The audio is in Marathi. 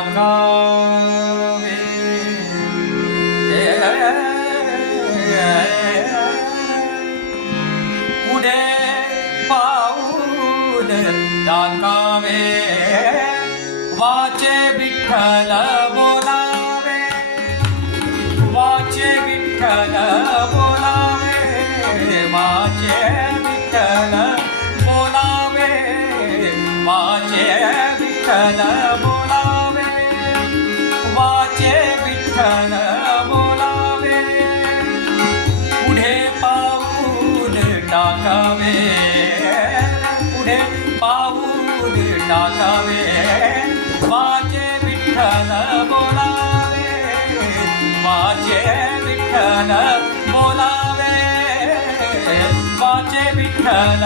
टाकावे. पुढे पाऊल टाकावे, वाचे विठ्ठल बोलावे, वाचे विठ्ठल बोलावे, वाचे विठ्ठल बोलावे, वाचे विठ्ठल बोलावे, वाचे विठ्ठल बोलावे. पुढे पाऊल टाकावे, पुढे पाऊल टाकावे, वाचे विठ्ठल बोलावे, वाचे विठ्ठल बोलावे, वाचे विठ्ठल